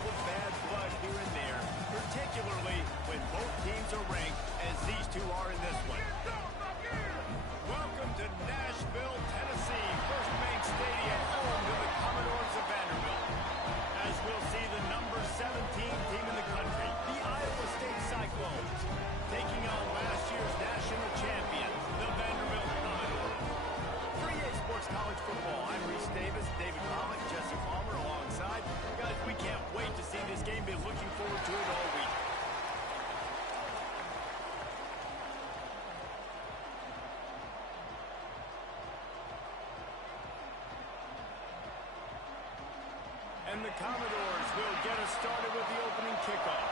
little bad blood here and there, particularly when both teams are ranked, as these two are in this one. Welcome to Nashville, Tennessee, First Bank Stadium, home to the Commodores of Vanderbilt. As we'll see the number 17 team in the country, the Iowa State Cyclones, taking on last year's national champions, the Vanderbilt Commodores. 3A Sports College Football. I'm Reese Davis, David Pollock, Jesse Palmer alongside. Guys, we can't wait to see this game. Been looking forward to it all week. And the Commodores will get us started with the opening kickoff.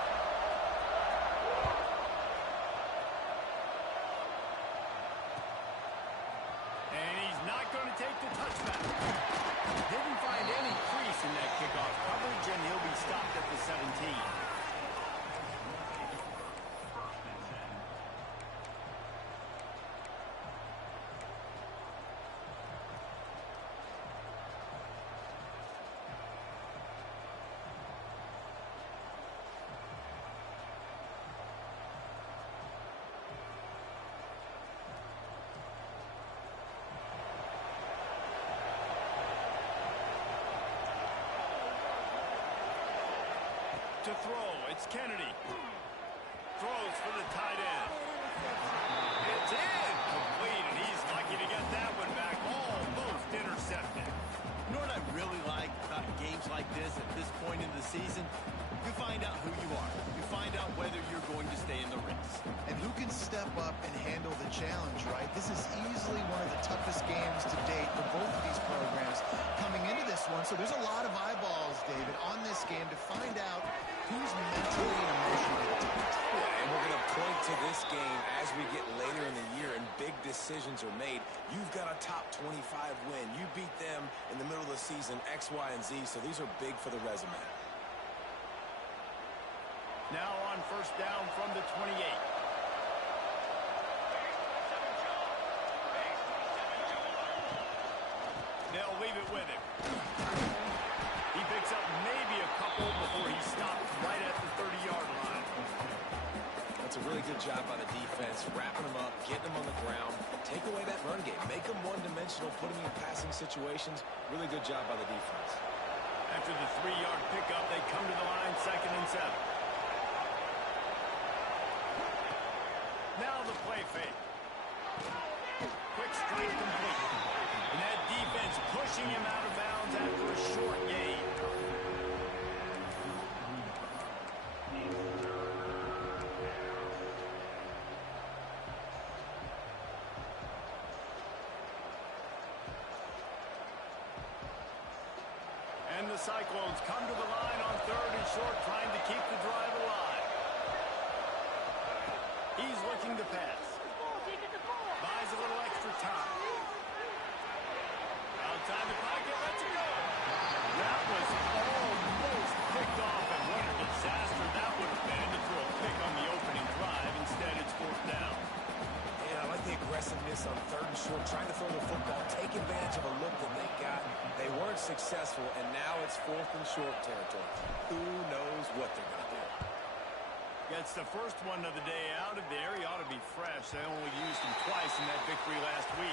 And he's not going to take the touchback. Didn't find any crease in that kickoff coverage, and he'll be stopped at the 17. To throw, it's Kennedy. Throws for the tight end. It's incomplete, and he's lucky to get that one back. Almost intercepted. You know what I really like about games like this at this point in the season? You find out who you are. You find out whether you're going to stay in the race. And who can step up and handle the challenge, right? This is easily one of the toughest games to date for both of these programs coming into this one. So there's a lot of eyeballs, David, on this game to find out who's mentally and emotionally tight. Yeah, and we're going to point to this game as we get later in the year and big decisions are made. You've got a top 25 win. You beat them in the middle of the season, X, Y, and Z, so these are big for the resume. Now on first down from the 28. They'll leave it with him. He picks up maybe a couple before he stops right at the 30-yard line. That's a really good job by the defense, wrapping them up, getting them on the ground. Take away that run game. Make them one-dimensional, put them in passing situations. Really good job by the defense. After the 3-yard pickup, they come to the line, 2nd and 7. Now the play fake. Quick strike complete. And that defense pushing him out of bounds after a short gain. And the Cyclones come to the line on 3rd and short, trying to keep the drive alive. He's looking to pass. Buys a little extra time. Outside the pocket, lets it go. That was almost picked off, and what a disaster that would have been to throw a pick on the opening drive. Instead, it's 4th down. Yeah, I like the aggressiveness on 3rd and short, trying to throw the football, take advantage of a look that they got. They weren't successful, and now it's 4th and short territory. Who knows what they're going to do? Gets the first one of the day out of there. He ought to be fresh. They only used him twice in that victory last week.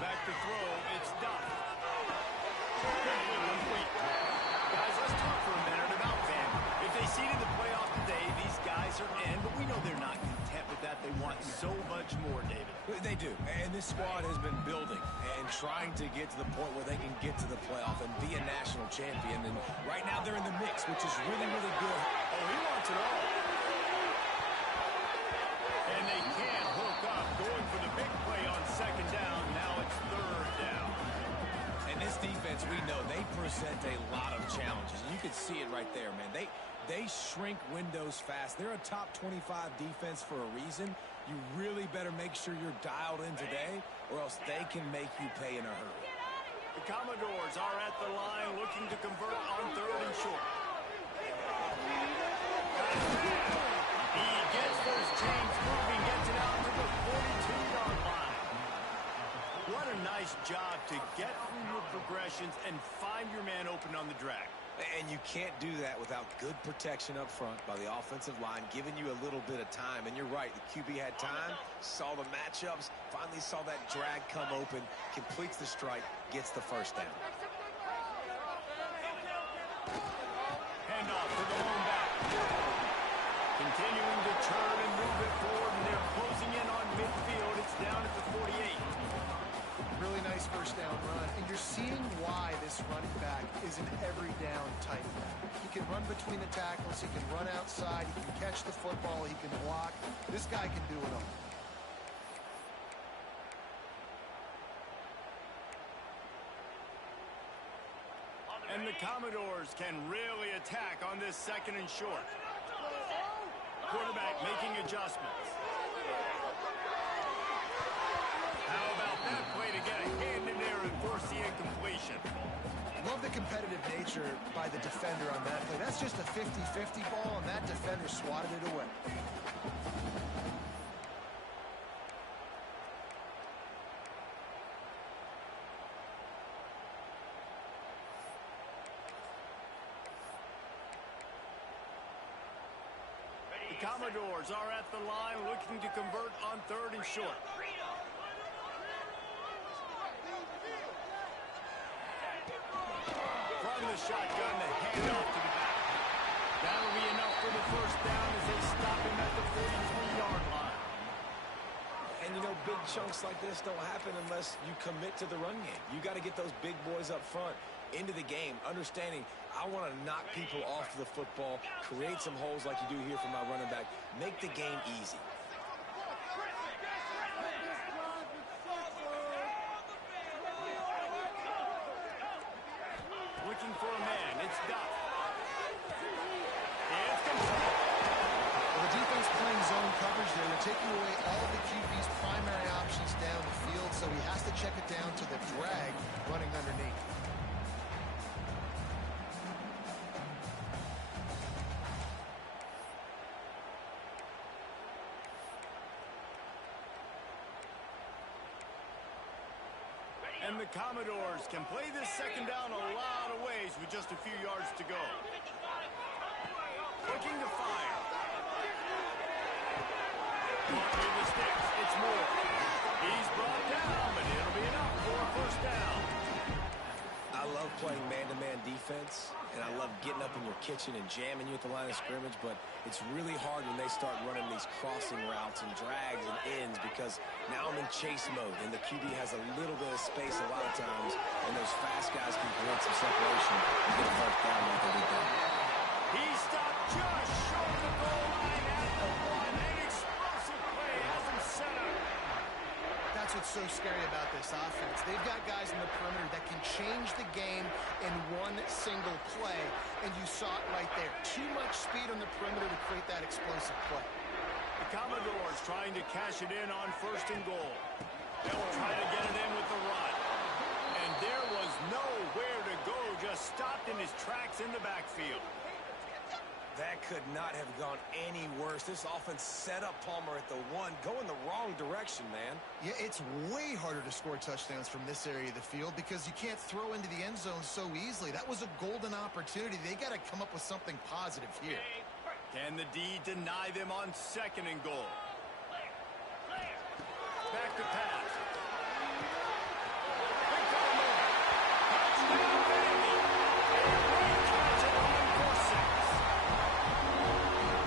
Back to throw, it's Duff. Complete. Guys, let's talk for a minute about Vanderbilt. If they seeded the playoff today, these guys are in, but we know they're not content with that. They want so much more, David. They do, and this squad has been building and trying to get to the point where they can get to the playoff and be a national champion. And right now they're in the mix, which is really, really good. Oh, he wants it all. And they can't hook up, going for the big play on 2nd down. Now it's 3rd down. And this defense, we know, they present a lot of challenges. You can see it right there, man. They shrink windows fast. They're a top 25 defense for a reason. You really better make sure you're dialed in today, or else they can make you pay in a hurry. The Commodores are at the line looking to convert on 3rd and short. He gets those chains moving, gets it out to the 42-yard line. What a nice job to get through your progressions and find your man open on the drag. And you can't do that without good protection up front by the offensive line, giving you a little bit of time. And you're right, the QB had time, saw the matchups, finally saw that drag come open, completes the strike, gets the first down. Handoff to the lone back. Continuing to turn and move it forward, and they're closing in on midfield. It's down at the 48. Really nice first down run, and you're seeing why this running back is an every down type. He can run between the tackles, he can run outside, he can catch the football, he can block. This guy can do it all. And the Commodores can really attack on this 2nd and short. Quarterback making adjustments. How about that play to get a hand in there and force the incompletion? Love the competitive nature by the defender on that play. That's just a 50-50 ball, and that defender swatted it away. The Commodores are at the line looking to convert on 3rd and short. From the shotgun, the handoff to the back. That'll be enough for the first down as they stop him at the 43-yard line. And, you know, big chunks like this don't happen unless you commit to the run game. You got to get those big boys up front into the game, understanding I want to knock people off the football, create some holes like you do here for my running back, make the game easy. Looking for a man, it's Duff. It's complete. Well, the defense playing zone coverage there. They're taking away all the QB's primary options down the field, so he has to check it down to the drag running underneath. And the Commodores can play this 2nd down a lot of ways with just a few yards to go. Looking to fire. Through the sticks, it's Moore. He's brought down, but it'll be enough for a first down. I love playing man-to-man defense, and I love getting up in your kitchen and jamming you at the line of scrimmage, but it's really hard when they start running these crossing routes and drags and ends because now I'm in chase mode, and the QB has a little bit of space a lot of times, and those fast guys can create some separation and get a first down like they did there. He stopped just short of the goal line at the 1. An explosive play has him set up. That's what's so scary about this offense. They've got guys in the perimeter that can change the game in one single play, and you saw it right there. Too much speed on the perimeter to create that explosive play. The Commodores trying to cash it in on 1st and goal. They'll try to get it in with the run. And there was nowhere to go, just stopped in his tracks in the backfield. That could not have gone any worse. This offense set up Palmer at the 1, going the wrong direction, man. Yeah, it's way harder to score touchdowns from this area of the field because you can't throw into the end zone so easily. That was a golden opportunity. They got to come up with something positive here. Can the D deny them on 2nd and goal? Back to pass. Touchdown, Vandy. A great catch at line for 6.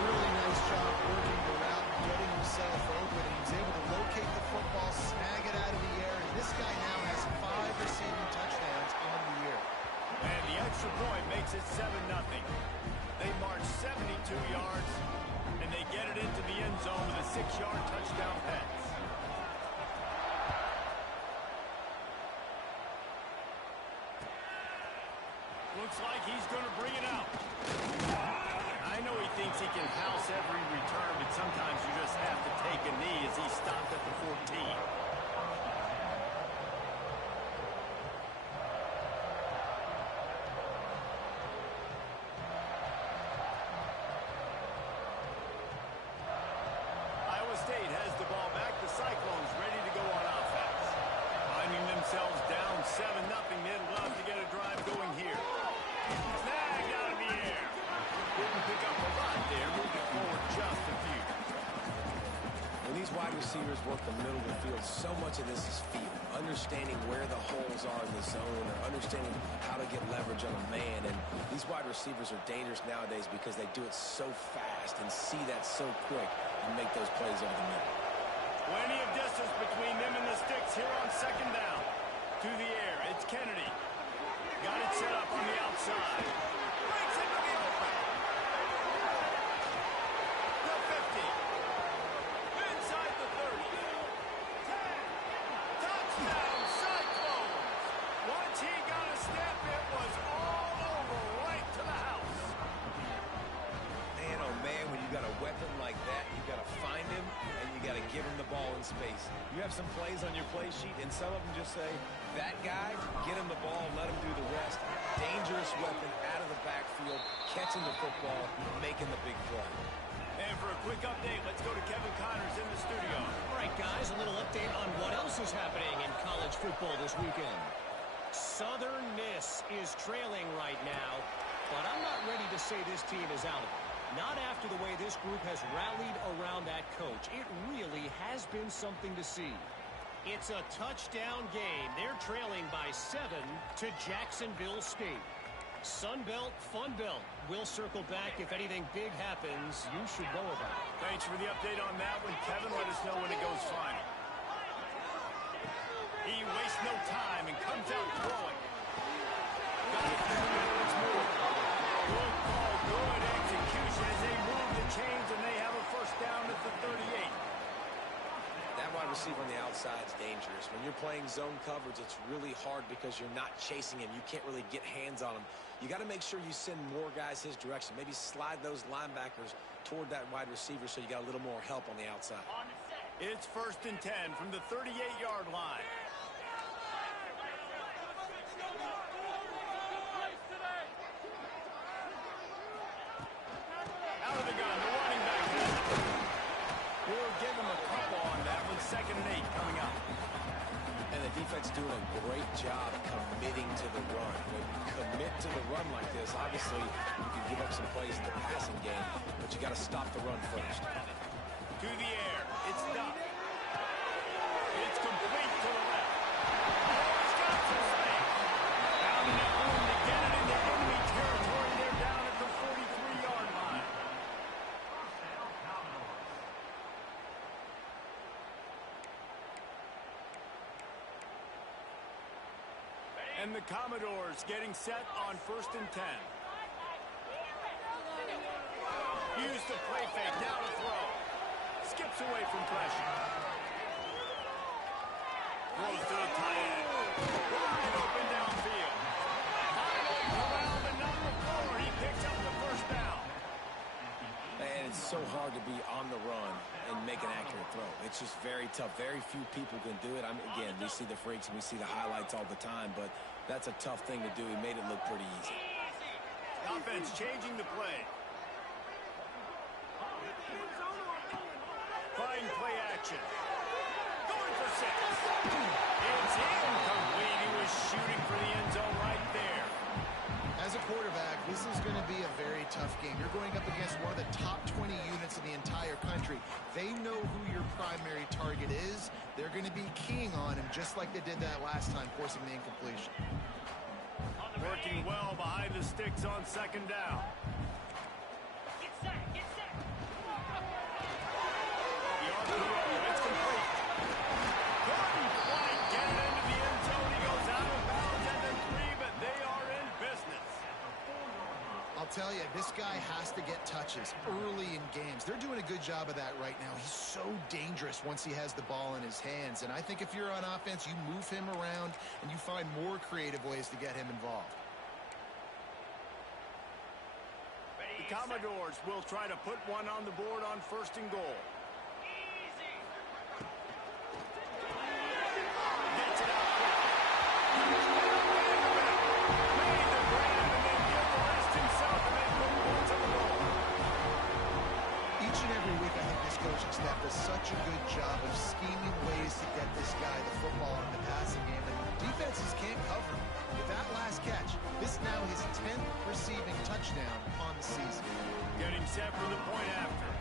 Really nice job working the route, getting himself open. He was able to locate the football, snag it out of the air. And this guy now has 5 receiving touchdowns on the year. And the extra point makes it 7-0. They march 72 yards, and they get it into the end zone with a 6-yard touchdown pass. Looks like he's going to bring it out. I know he thinks he can house every return, but sometimes you just have to take a knee as he stopped at the 14. Iowa State has the ball back. The Cyclones ready to go on offense. Finding themselves down 7-0. They'd love to get a drive going here. Snagged out of the air. Didn't pick up a lot there. Moved it forward just a few. When these wide receivers work the middle of the field, so much of this is feel. Understanding where the holes are in the zone or understanding how to get leverage on a man. And these wide receivers are dangerous nowadays because they do it so fast and see that so quick and make those plays over the middle. Plenty of distance between them and the sticks here on second down. To the air, it's Kennedy. Got it set up on the outside. Breaks into the open. The 50. Inside the 30. 10. Touchdown, Cyclones. Once he got a step, it was all over right to the house. Man, oh man, when you got a weapon like that, you got to find him and you got to give him the ball in space. You have some plays on your play sheet, and some of them just say, that guy, get him the ball, let him do the rest. Dangerous weapon out of the backfield, catching the football, making the big play. And for a quick update, let's go to Kevin Connors in the studio. All right, guys, a little update on what else is happening in college football this weekend. Southern Miss is trailing right now, but I'm not ready to say this team is out of it. Not after the way this group has rallied around that coach. It really has been something to see. It's a touchdown game. They're trailing by 7 to Jacksonville State. Sun Belt, Fun Belt. We'll circle back if anything big happens. You should know about it. Thanks for the update on that one, Kevin. Let us know when it goes final. He wastes no time and comes out throwing. Got it once more. Good call, good execution as they move the chains and they have a first down at the 38. That wide receiver on the outside is dangerous. When you're playing zone coverage, it's really hard because you're not chasing him. You can't really get hands on him. You got to make sure you send more guys his direction. Maybe slide those linebackers toward that wide receiver so you got a little more help on the outside. It's 1st and 10 from the 38-yard line. Out of the gun, the running back. We'll give him a couple on that one. 2nd and 8 coming up. And the defense doing a great job committing to the run. When you commit to the run like this, obviously you can give up some plays in the passing game, but you got to stop the run first. To the air. It's Duck. It's complete to the left. Oh, he's got some space. Found enough room to get it into enemy territory. They're down at the 43-yard line. And the Commodores getting set on 1st and 10. Use the play fake. Now to throw. Skips away from pressure. Throws to the tight end. Wide open downfield. Highlight around the number 4. He picks up the first down. And it's so hard to be on the run and make an accurate throw. It's just very tough. Very few people can do it. Again, we see the freaks and we see the highlights all the time, but that's a tough thing to do. He made it look pretty easy. Offense changing the play. Trying play action. Going for 6. It's incomplete. He was shooting for the end zone right there. As a quarterback, this is going to be a very tough game. You're going up against one of the top 20 units in the entire country. They know who your primary target is. They're going to be keying on him just like they did that last time, forcing the incompletion. Working well behind the sticks on 2nd down. Get set, get set. It's complete. Couldn't quite get it into the end zone. He goes out of bounds at the 3, but they are in business. I'll tell you, this guy has to get touches early in games. They're doing a good job of that right now. He's so dangerous once he has the ball in his hands. And I think if you're on offense, you move him around and you find more creative ways to get him involved. Commodores will try to put one on the board on 1st and goal. Gets it out quickly. Made the grab and then did the rest himself and then put points on the goal. Each and every week, I think this coaching staff does such a good job of scheming ways to get this guy the football in the passing game, and defenses can't cover him. With that last catch, this is now his 10th receiving touchdown on the season. Getting set for the point after.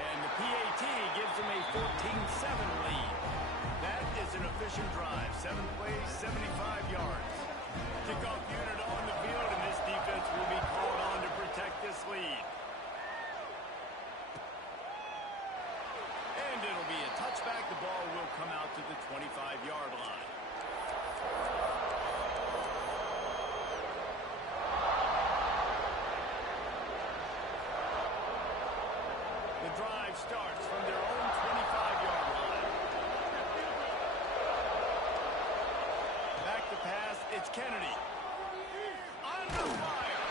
And the PAT gives him a 14-7 lead. That is an efficient drive. 7 plays, 75 yards. Kickoff unit on the field, and this defense will be called on to protect this lead. And it'll be a touchback. The ball will come out to the 25-yard line. The drive starts from their own 25-yard line. Back to pass, it's Kennedy. Under fire.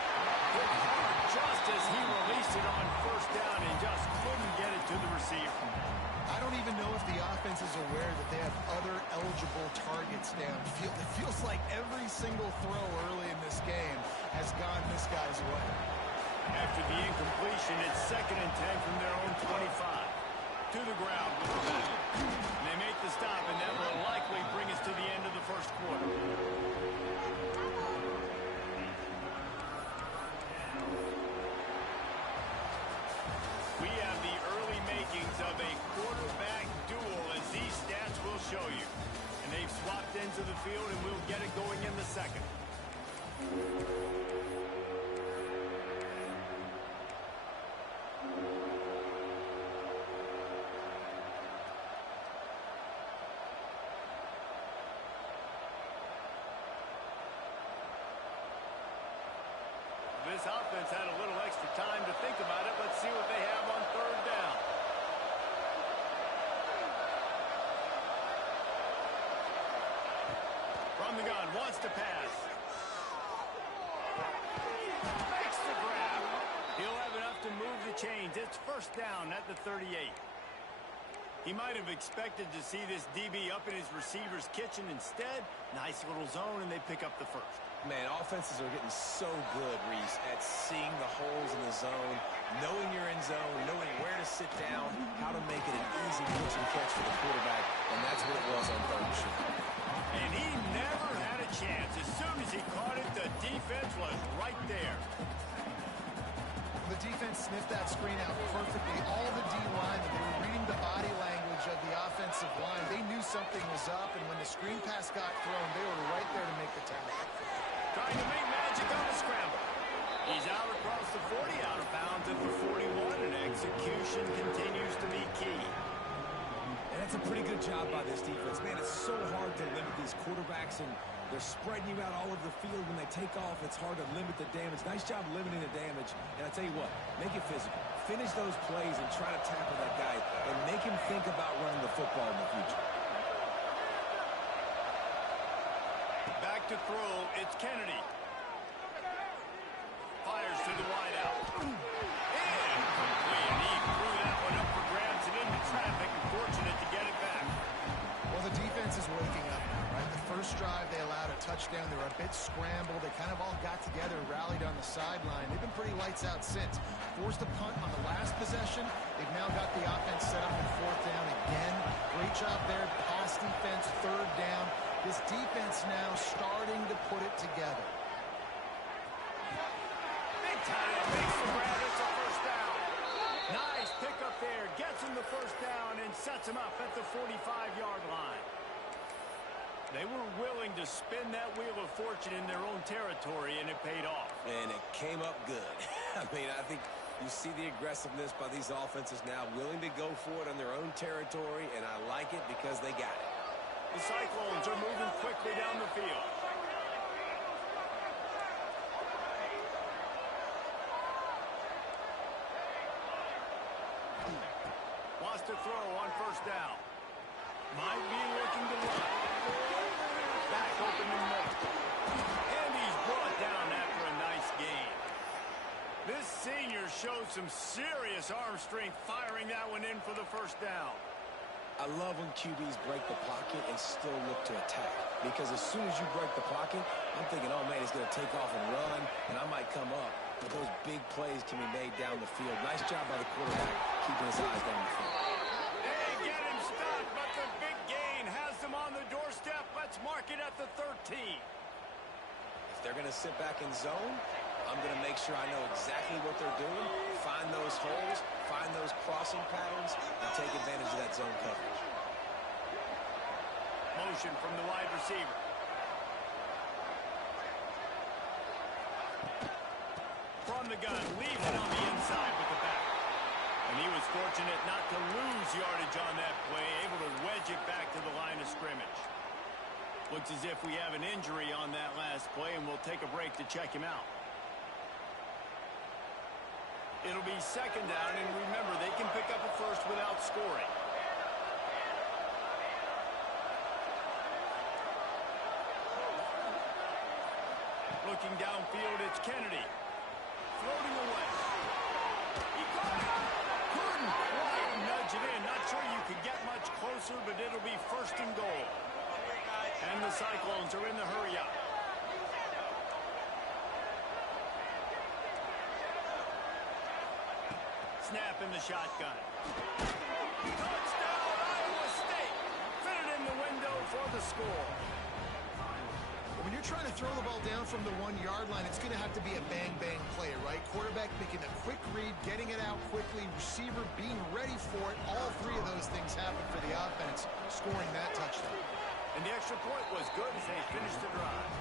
Hit hard just as he released it on 1st down and just couldn't get it to the receiver. I don't even know if the offense is aware that they have other eligible targets downfield. It feels like every single throw early in this game has gone this guy's way. After the incompletion, it's 2nd and 10 from their own 25. To the ground with the ball. And they make the stop, and that will likely bring us to the end of the 1st quarter. We have the early makings of a quarterback duel, as these stats will show you. And they've swapped into the field, and we'll get it going in the 2nd. This offense had a little extra time to think about it. Let's see what they have on 3rd down. From the gun, wants to pass. Makes the grab. He'll have enough to move the chains. It's 1st down at the 38. He might have expected to see this DB up in his receiver's kitchen. Instead, nice little zone, and they pick up the 1st. Man, offenses are getting so good, Reese, at seeing the holes in the zone, knowing you're in zone, knowing where to sit down, how to make it an easy pitch and catch for the quarterback, and that's what it was on 3rd and short. And he never had a chance. As soon as he caught it, the defense was right there. The defense sniffed that screen out perfectly. All the D-line, they were reading the body language of the offensive line. They knew something was up, and when the screen pass got thrown, they were right there to make the tackle. Trying to make magic on the scramble. He's out across the 40, out of bounds at the 41, and execution continues to be key. And that's a pretty good job by this defense. Man, it's so hard to limit these quarterbacks, and they're spreading you out all over the field. When they take off, it's hard to limit the damage. Nice job limiting the damage. And I tell you what, make it physical. Finish those plays and try to tackle that guy and make him think about running the football in the future. Back to throw, it's Kennedy. Fires to the wideout. Incomplete. And he threw that one up for grabs and into traffic. Fortunate to get it back. Well, the defense is waking up now, right? The first drive, they allowed a touchdown. They were a bit scrambled. They kind of all got together, rallied on the sideline. They've been pretty lights out since. Forced a punt on the last possession. They've now got the offense set up in 4th down again. Great job there. Pass defense, 3rd down. This defense now starting to put it together. Big time. Makes the grab. It's a 1st down. Nice pickup there. Gets him the 1st down and sets him up at the 45-yard line. They were willing to spin that wheel of fortune in their own territory, and it paid off. And it came up good. I mean, I think you see the aggressiveness by these offenses now, willing to go for it on their own territory, and I like it because they got it. The Cyclones are moving quickly down the field. Wants to throw on 1st down. Might be looking to run. Back open in the middle. And he's brought down after a nice gain. some serious arm strength firing that one in for the first down. I love when QBs break the pocket and still look to attack. Because as soon as you break the pocket, I'm thinking, oh, man, he's going to take off and run, and I might come up. But those big plays can be made down the field. Nice job by the quarterback keeping his eyes down the field. They get him stopped, but the big gain has them on the doorstep. Let's mark it at the 13. If they're going to sit back in zone, I'm going to make sure I know exactly what they're doing, find those holes, find those crossing patterns, and take advantage of that zone coverage. Motion from the wide receiver. From the gun, leaves it on the inside with the back. And he was fortunate not to lose yardage on that play, able to wedge it back to the line of scrimmage. Looks as if we have an injury on that last play, and we'll take a break to check him out. It'll be second down, and remember, they can pick up a first without scoring. Looking downfield, it's Kennedy. Floating away. He caught it. Couldn't quite nudge it in. Not sure you could get much closer, but it'll be first and goal. And the Cyclones are in the hurry up. Snap in the shotgun. Touchdown, Iowa State. Fit it in the window for the score. When you're trying to throw the ball down from the 1-yard line, it's going to have to be a bang-bang play, right? Quarterback making a quick read, getting it out quickly, receiver being ready for it. All three of those things happen for the offense, scoring that touchdown. And the extra point was good as they finished the drive.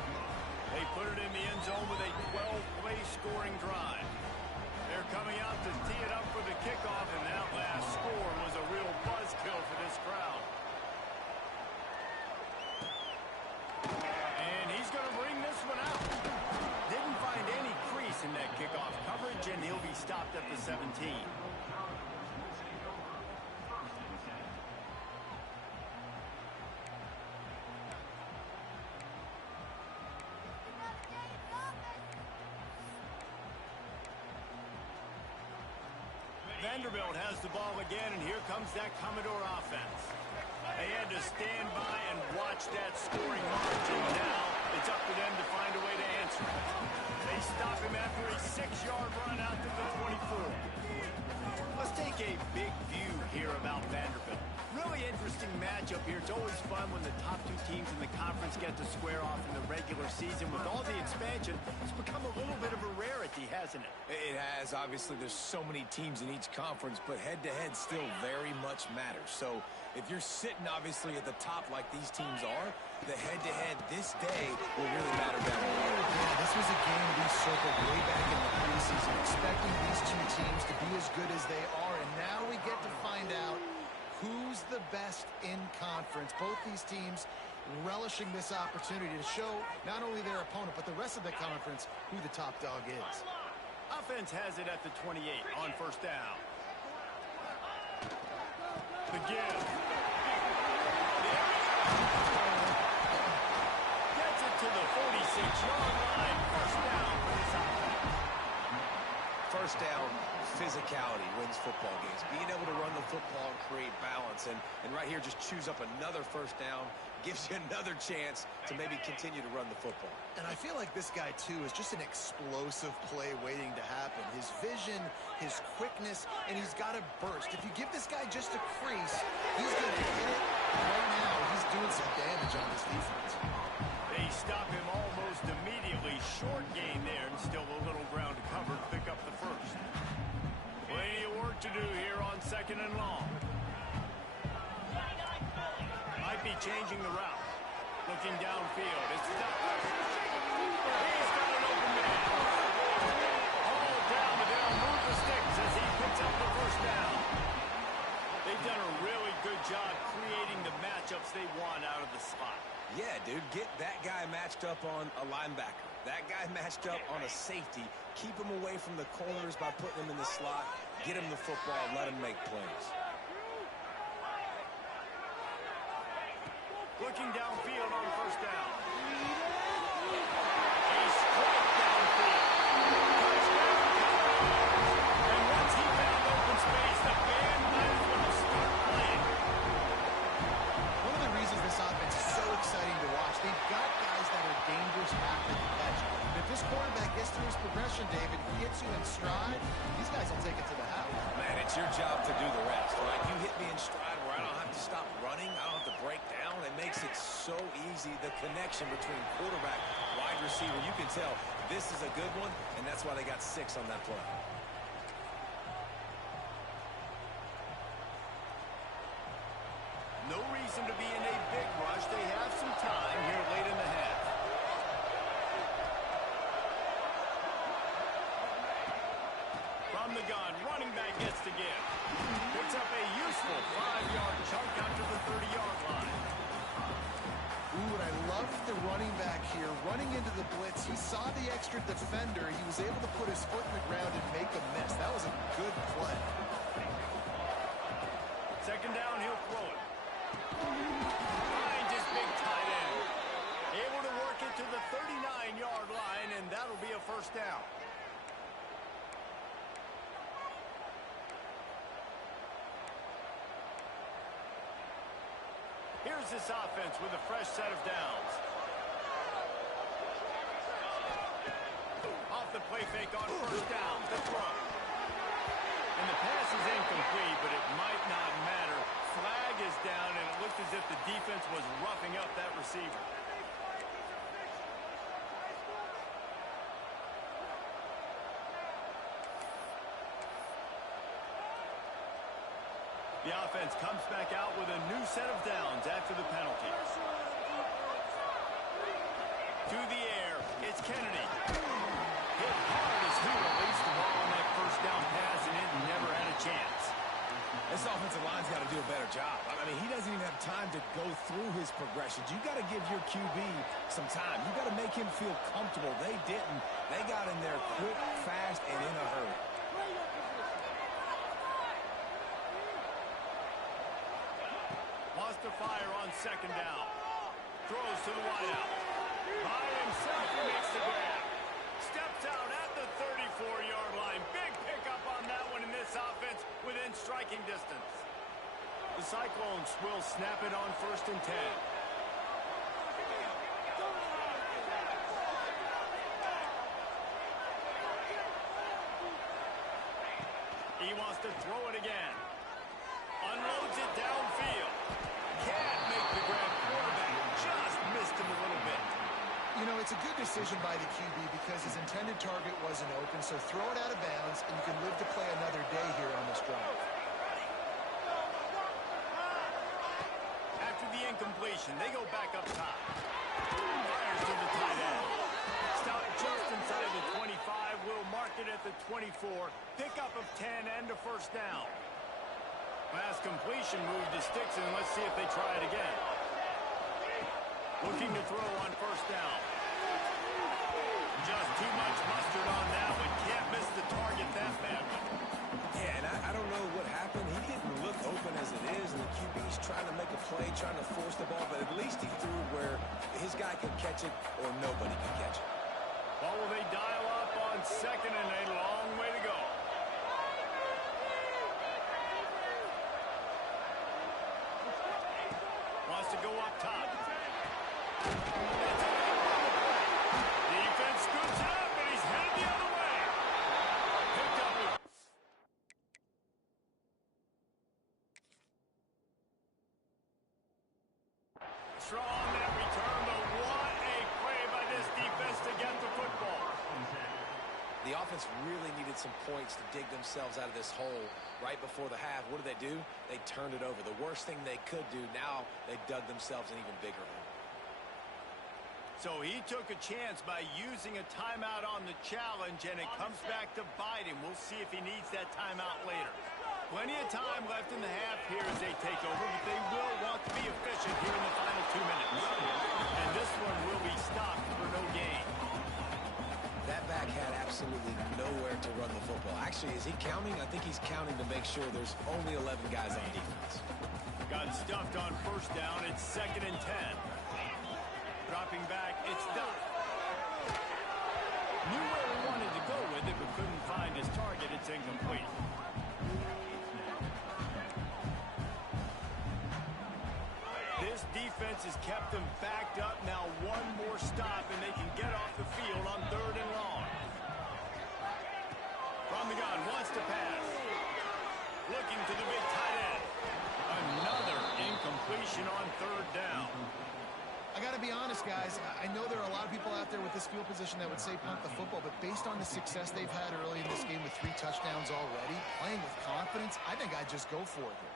They put it in the end zone with a 12-play scoring drive. They're coming out to tee it up for the kickoff, and that last score was a real buzzkill for this crowd. And he's going to bring this one out. Didn't find any crease in that kickoff coverage, and he'll be stopped at the 17. Vanderbilt has the ball again, and here comes that Commodore offense. They had to stand by and watch that scoring margin. Now it's up to them to find a way to answer. They stop him after a 6-yard run out to the 24. Let's take a big view here about Vanderbilt. Really interesting matchup here. It's always fun when the top two teams in the conference get to square off in the regular season. With all the expansion, it's become a little bit of a rarity, hasn't it? It has. Obviously, there's so many teams in each conference, but head-to-head still very much matters. So if you're sitting, obviously, at the top like these teams are, the head-to-head this day will really matter down the road. Yeah, this was a game we circled way back in the preseason, expecting these two teams to be as good as they are, and now we get to find out who's the best in conference. Both these teams relishing this opportunity to show not only their opponent, but the rest of the conference who the top dog is. Offense has it at the 28 on first down. The give. Gets it to the 46-yard line. First down for this offense. First down, physicality wins football games. Being able to run the football and create balance. And right here, just choose up another first down, gives you another chance to maybe continue to run the football. And I feel like this guy, too, is just an explosive play waiting to happen. His vision, his quickness, and he's got a burst. If you give this guy just a crease, he's going to hit it. Right now, he's doing some damage on this defense. They stop him almost immediately. Short gain there, and still a little ground to cover to pick up the first. Plenty of work to do here on second and long. Might be changing the route. Looking downfield. It's stopped. He's got an open man. All down, but they'll move the sticks as he picks up the first down. They've done a really good job creating the matchups they want out of the slot. Yeah, dude, get that guy matched up on a linebacker. That guy matched up on a safety. Keep him away from the corners by putting him in the slot. Get him the football. Let him make plays. Looking downfield on first down. A strike downfield. Touchdown. And one exciting to watch. They've got guys that are dangerous after the catch. And if this quarterback gets through his progression, David, he hits you in stride, these guys will take it to the house. Man, it's your job to do the rest, right? You hit me in stride where I don't have to stop running. I don't have to break down. It makes it so easy, the connection between quarterback, wide receiver. You can tell this is a good one, and that's why they got 6 on that play. No reason to be in a big rush. They have some time here late in the half. From the gun, running back gets to give. Picks up a useful 5-yard chunk out to the 30-yard line. Ooh, and I love the running back here. Running into the blitz, he saw the extra defender. He was able to put his foot in the ground and make a miss. That was a good play. Second down, he'll throw it. Finds his big tight end. Able to work it to the 39-yard line, and that'll be a first down. Here's this offense with a fresh set of downs. Off the play fake on first down, the throw. And the pass is incomplete, but it might not matter. Flag is down, and it looked as if the defense was roughing up that receiver. The offense comes back out with a new set of downs after the penalty. To the air, it's Kennedy. Hit hard as he released the ball on that first down pass, and it never had a chance. This offensive line's got to do a better job. I mean, he doesn't even have time to go through his progressions. You got to give your QB some time. You got to make him feel comfortable. They didn't. They got in there quick, fast, and in a hurry. Wants to fire on second down. Throws to the wideout. By himself, he makes the grab. Steps out at the 34-yard line. Big pickup on that one in this offense within striking distance. The Cyclones will snap it on 1st and 10. He wants to throw it again. Unloads it downfield. Can't make the grab. Quarterback just missed him a little bit. You know, it's a good decision by the QB because his intended target wasn't open, so throw it out of bounds, and you can live to play another day here on this drive. After the incompletion, they go back up top. Fires to the tight end. Stout just inside the 25. Will mark it at the 24. Pickup of 10 and a first down. Pass completion move to Sticks, and let's see if they try it again. Looking to throw on first down. Just too much mustard on that one. Can't miss the target that badly. Yeah, and I don't know what happened. He didn't look open as it is, and the QB's trying to make a play, trying to force the ball, but at least he threw it where his guy could catch it or nobody could catch it. Well, will they dial up on second, and a long way to go. Wants to go up top. Defense scoops it up, and he's headed the other way. Picked up with... Strong that return, but what a play by this defense to get the football. The offense really needed some points to dig themselves out of this hole right before the half. What did they do? They turned it over. The worst thing they could do, now they dug themselves an even bigger hole. So he took a chance by using a timeout on the challenge, and it comes back to bite him. We'll see if he needs that timeout later. Plenty of time left in the half here as they take over, but they will want to be efficient here in the final 2 minutes. And this one will be stopped for no gain. That back had absolutely nowhere to run the football. Actually, is he counting? I think he's counting to make sure there's only 11 guys on defense. Got stuffed on first down. It's 2nd and 10. Dropping back, it's Duff. Knew where he wanted to go with it, but couldn't find his target. It's incomplete. This This defense has kept them backed up. Now one more stop, and they can get off the field on 3rd and long. From the gun, wants to pass. Looking to the big tight end. Another incompletion on 3rd down. I got to be honest, guys. I know there are a lot of people out there with this field position that would say punt the football, but based on the success they've had early in this game with 3 touchdowns already, playing with confidence, I think I'd just go for it here.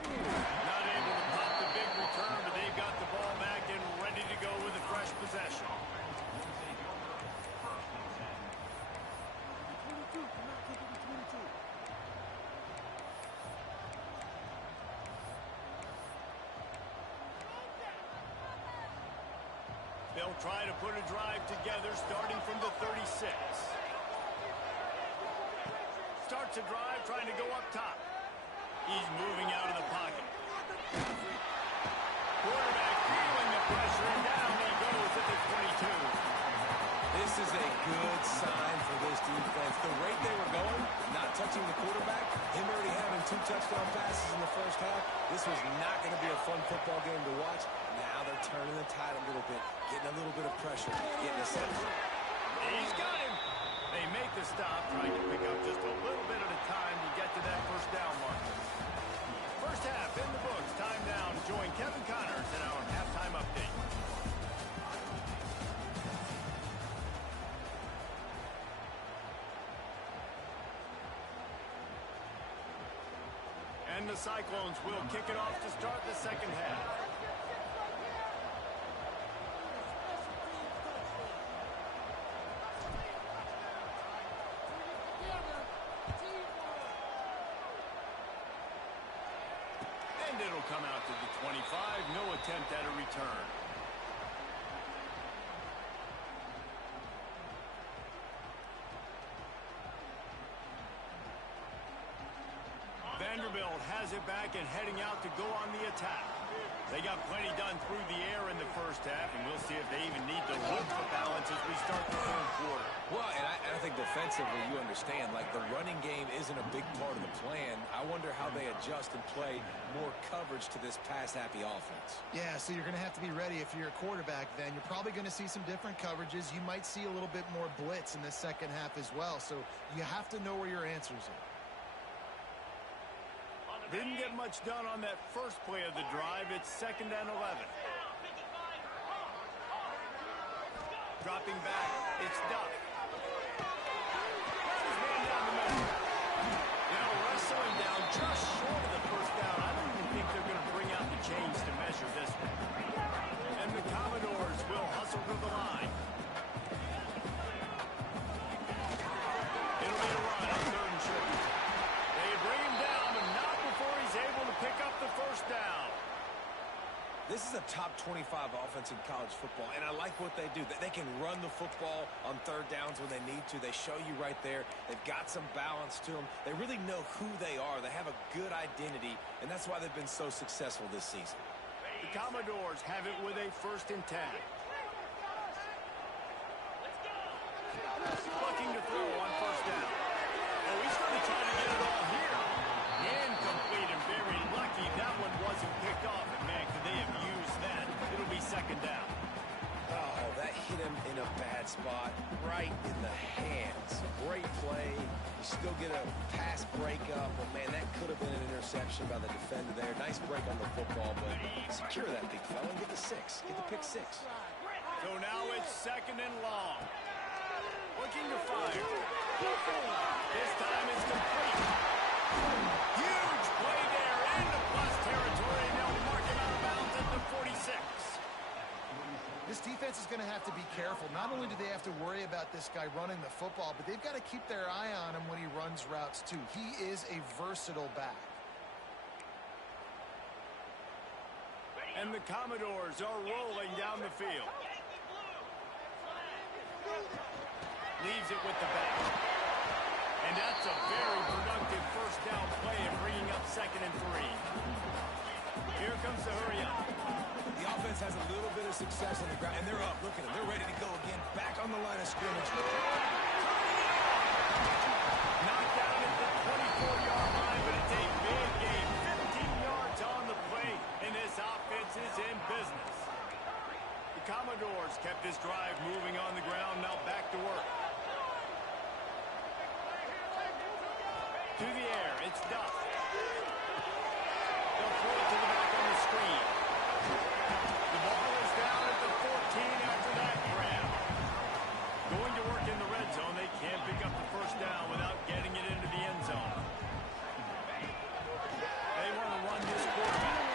Not able to pop the big return, but they've got the ball back and ready to go with a fresh possession. They'll try to put a drive together starting from the 36. Starts a drive trying to go up top. He's moving out of the pocket. Quarterback feeling the pressure, and down he goes at the 22. This is a good sign for this defense. The rate they were going, not touching the quarterback, him already having 2 touchdown passes in the first half, this was not going to be a fun football game to watch. Now they're turning the tide a little bit, getting a little bit of pressure, getting a set. He's got him. They make the stop, trying to pick up just a little bit at a time to get to that first down marker. First half in the books. Time now to join Kevin Connors in our halftime update. And the Cyclones will kick it off to start the second half. And it'll come out to the 25. No attempt at a return. Vanderbilt has it back and heading out to go on the attack. They got plenty done through the air in the first half, and we'll see if they even need to look for balance as we start the 3rd quarter. Well, and I think defensively, you understand, like the running game isn't a big part of the plan. I wonder how they adjust and play more coverage to this pass-happy offense. Yeah, so you're going to have to be ready if you're a quarterback then. You're probably going to see some different coverages. You might see a little bit more blitz in the second half as well, so you have to know where your answers are. Didn't get much done on that first play of the drive. It's 2nd and 11. Dropping back, it's Duck. His man down the middle. Now wrestling down just short of the first down. I don't even think they're going to bring out the chains to measure this one. And the Commodores will hustle to the line. It'll be a run on 3rd and short. They bring him down, but not before he's able to pick up the first down. This is a top 25 offense in college football, and I like what they do. They can run the football on 3rd downs when they need to. They show you right there. They've got some balance to them. They really know who they are. They have a good identity, and that's why they've been so successful this season. The Commodores have it with a 1st and 10. Looking to throw on 1st down. Oh, he's going to try to get it all here. Incomplete and very lucky that one wasn't picked off. And man, could they have used that? It'll be 2nd down. Oh, that hit him in a bad spot, right in the hands. Great play. You still get a pass breakup. Well, man, that could have been an interception by the defender there. Nice break on the football, but secure that big fella and get the 6. Get the pick 6. So now it's 2nd and long. Looking to fire. This time it's complete. Huge play there into plus territory, and they'll mark him out of bounds at the 46. This defense is going to have to be careful. Not only do they have to worry about this guy running the football, but they've got to keep their eye on him when he runs routes too. He is a versatile back. And the Commodores are rolling down the field. Leaves it with the back. And that's a very productive first down play and bringing up 2nd and 3. Here comes the hurry up. The offense has a little bit of success on the ground, and they're up. Look at them. They're ready to go again. Back on the line of scrimmage. Knocked down at the 24-yard line, but it's a big game. 15 yards on the play, and this offense yards. Kept this drive moving on the ground. Now back to work. To the air. It's Duff. They'll throw it to the back on the screen. The ball is down at the 14 after that grab. Going to work in the red zone. They can't pick up the first down without getting it into the end zone. They want to run this quarterback.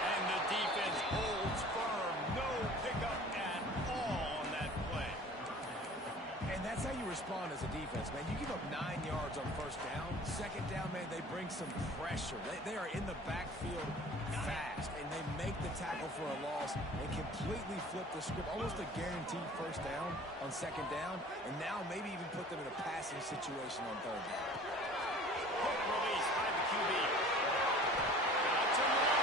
And the defense holds firm. No pickup at all on that play. And that's how you respond as a defense, man. You give up 9 yards on first down. Second down, man, they bring some pressure. They are in the backfield fast, and they make the tackle for a loss and completely flip the script. Almost a guaranteed first down on second down, and now maybe even put them in a passing situation on third down. Quick release by the QB. Got some room.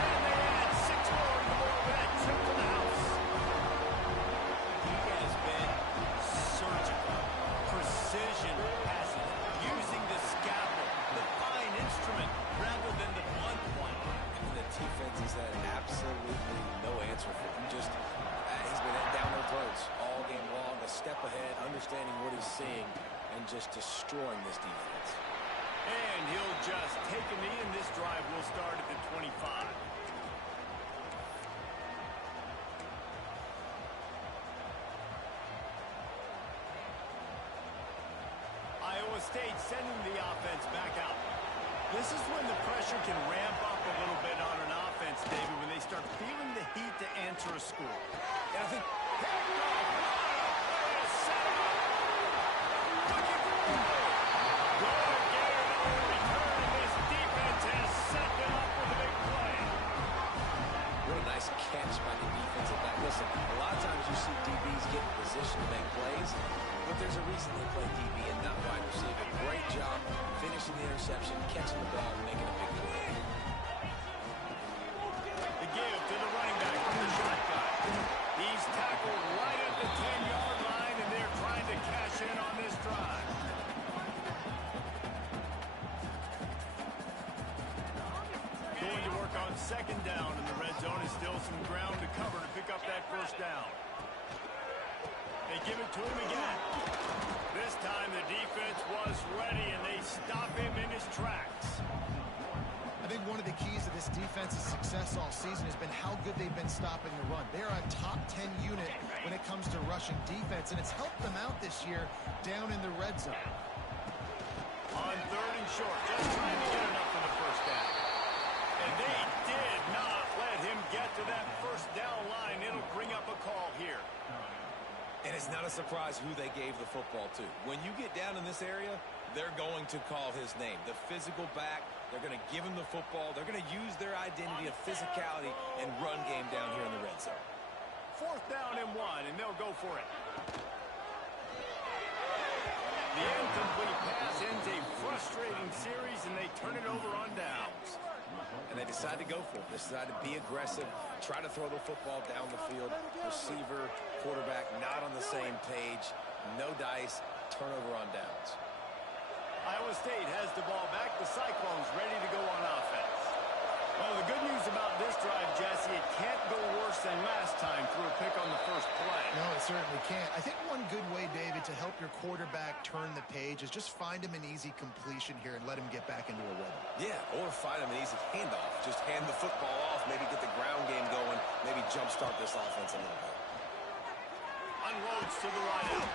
And they add 6 more on the board with that trip to the house. He has been surgical. Precision passing. Using the scalpel. The fine instrument rather than the blunt one. And the defense has had absolutely no answer for him. Just, he's been down their throats all game long, a step ahead, understanding what he's seeing, and just destroying this defense. And he'll just take a knee, and this drive will start at the 25. Iowa State sending the offense back out. This is when the pressure can ramp up a little bit on an offense, David, when they start feeling the heat to answer a score. And I think catch by the defensive back. Listen, a lot of times you see DBs get in position to make plays, but there's a reason they play DB and not wide receiver. Great job finishing the interception, catching the ball, and making a big play. The give to the running back from the shotgun. He's tackled right at the 10-yard line, and they're trying to cash in on this drive. Going to work on second down in the red zone. Is still some ground to cover to pick up that first down. They give it to him again. This time the defense was ready, and they stop him in his tracks. I think one of the keys to this defense's success all season has been how good they've been stopping the run. They're a top 10 unit when it comes to rushing defense, and it's helped them out this year down in the red zone. On third and short, just trying to get enough for the first down. And they did not let him get to that first down line. It'll bring up a call here. And it's not a surprise who they gave the football to. When you get down in this area, they're going to call his name. The physical back, they're going to give him the football. They're going to use their identity of physicality and run game down here in the red zone. Fourth down and 1, and they'll go for it. The incomplete pass ends a frustrating series, and they turn it over on downs. And they decide to go for it. They decide to be aggressive, try to throw the football down the field. Receiver, quarterback, not on the same page. No dice, turnover on downs. Iowa State has the ball back. The Cyclones ready to go on offense. Well, the good news about this drive, Jesse, it can't go worse than last time through a pick on the first play. No, it certainly can't. I think one good way, David, to help your quarterback turn the page is just find him an easy completion here and let him get back into a rhythm. Yeah, or find him an easy handoff. Just hand the football off, maybe get the ground game going, maybe jumpstart this offense a little bit. Unloads to the right out.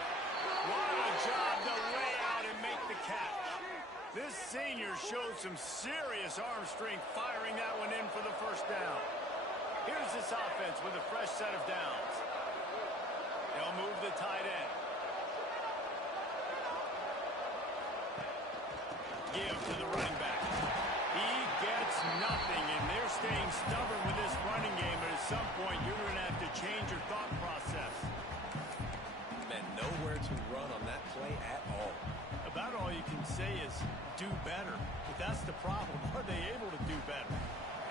What a job to lay out and make the catch. This senior showed some serious arm strength firing that one in for the first down. Here's this offense with a fresh set of downs. They'll move the tight end. Give to the running back. He gets nothing, and they're staying stubborn with this running game, but at some point you're going to have to change your thought process. Man, nowhere to run on that play at all. About all you can say is do better. But that's the problem. Are they able to do better?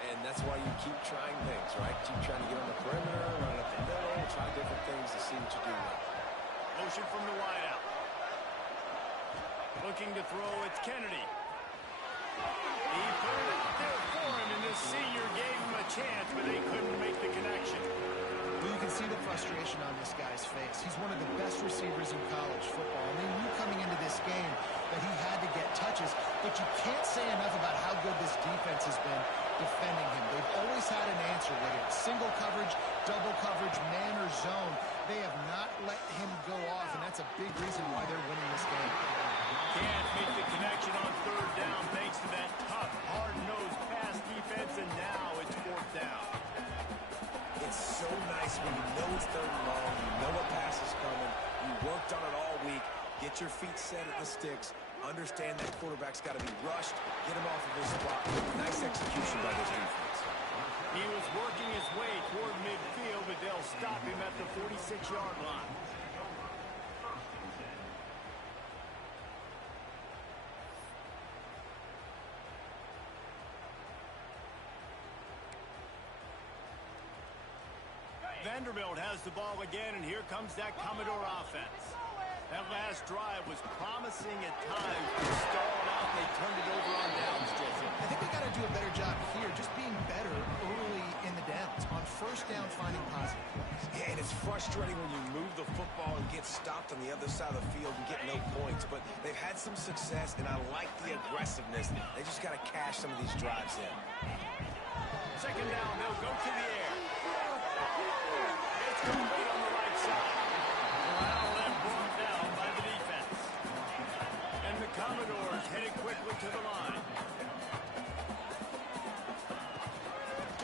And that's why you keep trying things, right? Keep trying to get on the perimeter, run up the middle, try different things to see what you do well. Motion from the wide out. Looking to throw, it's Kennedy. He put it out there for him, and this senior gave him a chance, but they can see the frustration on this guy's face. He's one of the best receivers in college football, and they knew coming into this game that he had to get touches, but you can't say enough about how good this defense has been defending him. They've always had an answer, whether it's single coverage, double coverage, man or zone. They have not let him go off, and that's a big reason why they're winning this game. Can't make the connection on third down thanks to that tough, hard-nosed pass defense, and now it's fourth down. It's so nice when you know it's third and long, you know a pass is coming, you worked on it all week, get your feet set at the sticks, understand that quarterback's got to be rushed, get him off of his spot. Nice execution by this defense. He was working his way toward midfield, but they'll stop him at the 46-yard line. Vanderbilt has the ball again, and here comes that Commodore offense. That last drive was promising at times, but stalled out. They turned it over on downs, Jesse. I think they got to do a better job here, just being better early in the downs. On first down, finding positive plays. Yeah, and it's frustrating when you move the football and get stopped on the other side of the field and get no points. But they've had some success, and I like the aggressiveness. They just got to cash some of these drives in. Second down, they'll go to the air. It's complete on the right side. Corral and brought down by the defense. And the Commodores headed quickly to the line.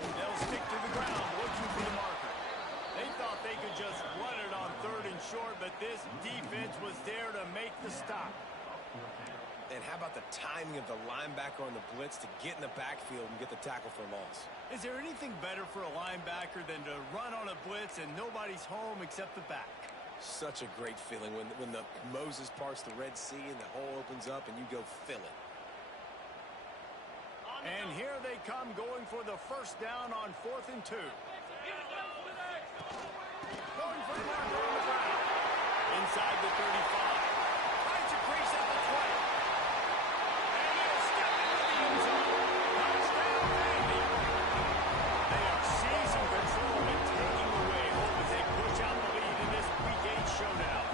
They'll stick to the ground, looking for the marker. They thought they could just run it on third and short, but this defense was there to make the stop. And how about the timing of the linebacker on the blitz to get in the backfield and get the tackle for loss? Is there anything better for a linebacker than to run on a blitz and nobody's home except the back? Such a great feeling when the Moses parts the Red Sea and the hole opens up and you go fill it. And here they come, going for the first down on 4th and 2. Going for the marker on the ground. Inside the 35. Finds a crease at the 20. And he'll step into the end zone. Touchdown, Vandy. They are seizing control and taking away home as they push out the lead in this Week 8 showdown.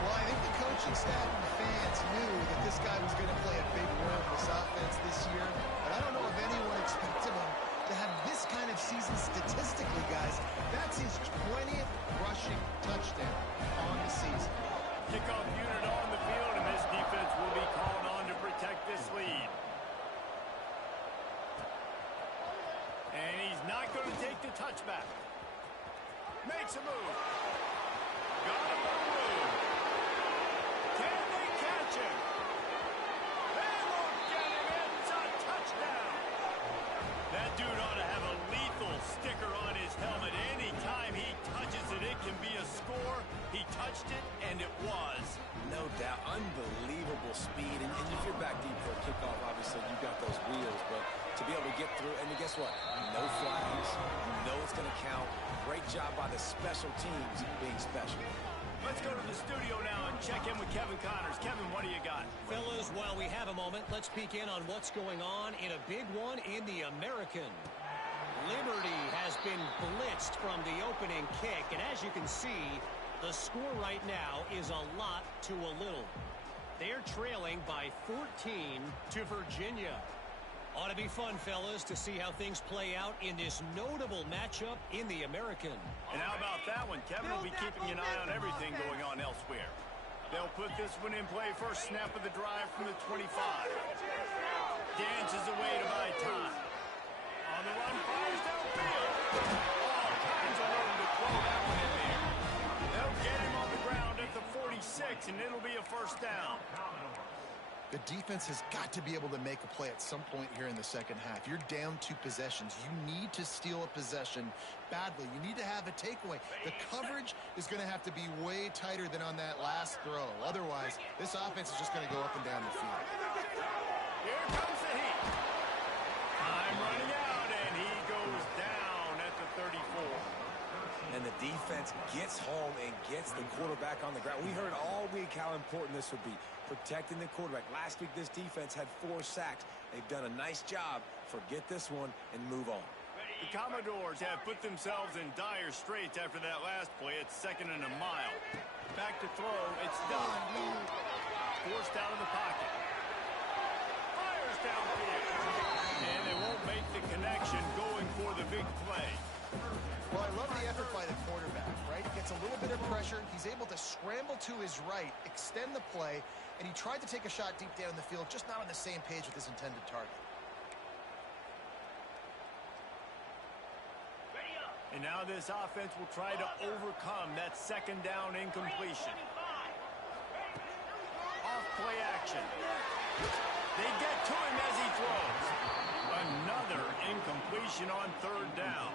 Well, I think the coaching staff and the fans knew that this guy was going to play a big role in this offense this year, but I don't know if anyone expected him to have this kind of season statistically, guys. That's his 20th rushing touchdown on the season. Kickoff unit on the field, and this defense will be called on to protect this lead. And he's not going to take the touchback. Makes a move. Got him on the move. Can they catch him? They won't get him. It's a touchdown. That dude ought to have a lethal sticker on his helmet. Anytime he touches it, it can be a score. He touched it, and it was. No doubt. Unbelievable speed. And if you're back deep for a kickoff, obviously you've got those wheels. But to be able to get through, and guess what? No flags. You know it's going to count. Great job by the special teams being special. Let's go to the studio now and check in with Kevin Connors. Kevin, what do you got? Fellas, while we have a moment, let's peek in on what's going on in a big one in the American. Liberty has been blitzed from the opening kick, and as you can see, the score right now is a lot to a little. They're trailing by 14 to Virginia. Ought to be fun, fellas, to see how things play out in this notable matchup in the American. And how about that one? Kevin will be keeping an eye on everything going on elsewhere. They'll put this one in play. First snap of the drive from the 25. Dances away to buy time. On the run, fires downfield. All kinds of room to throw that one in there. They'll get him on the ground at the 46, and it'll be a first down. The defense has got to be able to make a play at some point here in the second half. You're down 2 possessions. You need to steal a possession badly. You need to have a takeaway. The coverage is going to have to be way tighter than on that last throw. Otherwise, this offense is just going to go up and down the field. Here comes the heat. Time running out, and he goes down at the 34. And the defense gets home and gets the quarterback on the ground. We heard all week how important this would be, protecting the quarterback. Last week, this defense had 4 sacks. They've done a nice job. Forget this one and move on. The Commodores have put themselves in dire straits after that last play. It's 2nd and a mile. Back to throw. It's done. Forced out of the pocket. Fires downfield. And they won't make the connection going for the big play. Well, I love the effort by the quarterback, right? He gets a little bit of pressure. He's able to scramble to his right, extend the play, and he tried to take a shot deep down the field, just not on the same page with his intended target. And now this offense will try to overcome that 2nd down incompletion. Off play action. They get to him as he throws. Another incompletion on 3rd down.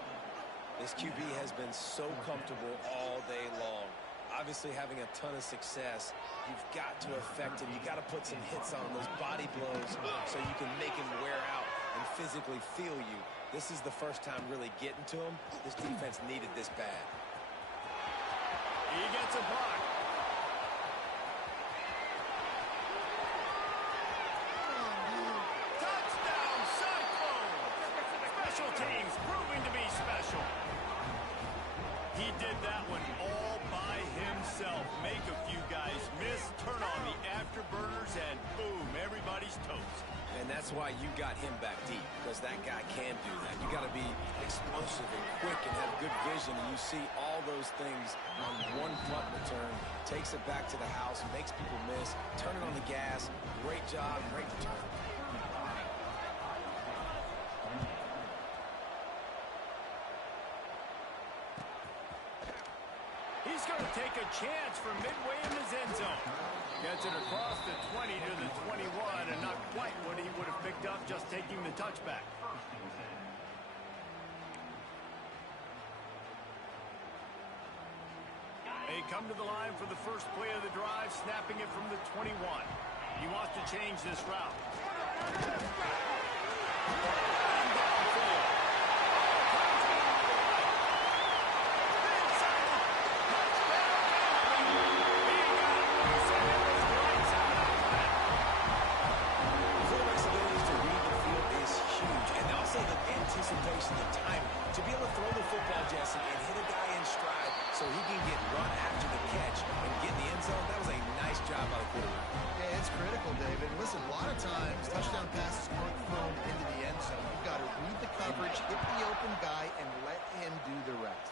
This QB has been so comfortable all day long. Obviously having a ton of success. You've got to affect him. You've got to put some hits on him, those body blows, so you can make him wear out and physically feel you. This is the first time really getting to him. This defense needed this bad. He gets a block. Touchdown, Cyclone! Special teams proving to be special. He did that one all by himself. Make a few guys miss, turn on the afterburners, and boom, everybody's toast. And that's why you got him back deep, because that guy can do that. You got to be explosive and quick and have good vision, and you see all those things on one punt return. Takes it back to the house, makes people miss, turning on the gas. Great job, great return. He's going to take a chance from midway in his end zone. Gets it across the 20 to the 21, and not quite what he would have picked up just taking the touchback. They come to the line for the first play of the drive, snapping it from the 21. He wants to change this route. Anticipation, the timing, to be able to throw the football, Jesse, and hit a guy in stride so he can get run after the catch and get in the end zone. That was a nice job by the quarterback. Yeah, it's critical, David. Listen, a lot of times, touchdown passes aren't thrown into the end zone. You've got to read the coverage, hit the open guy, and let him do the rest.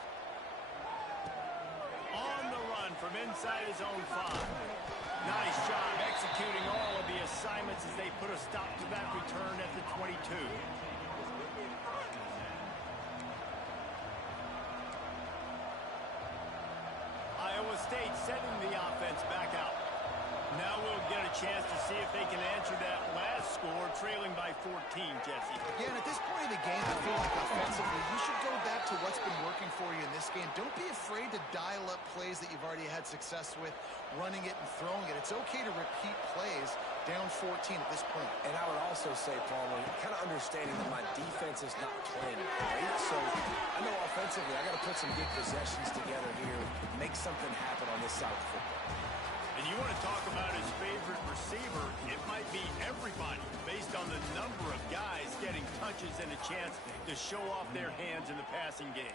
On the run from inside his own 5. Nice job executing all of the assignments as they put a stop to that return at the 22. Iowa State setting the offense back out. Now we'll get a chance to see if they can answer that last score, trailing by 14, Jesse. Yeah, and at this point of the game, I feel like offensively, you should go back to what's been working for you in this game. Don't be afraid to dial up plays that you've already had success with, running it and throwing it. It's okay to repeat plays down 14 at this point. And I would also say, Palmer, kind of understanding that my defense is not playing great. So I know offensively, I got to put some good possessions together here, make something happen on this side of the football. And you want to talk about his favorite receiver, it might be everybody based on the number of guys getting touches and a chance to show off their hands in the passing game.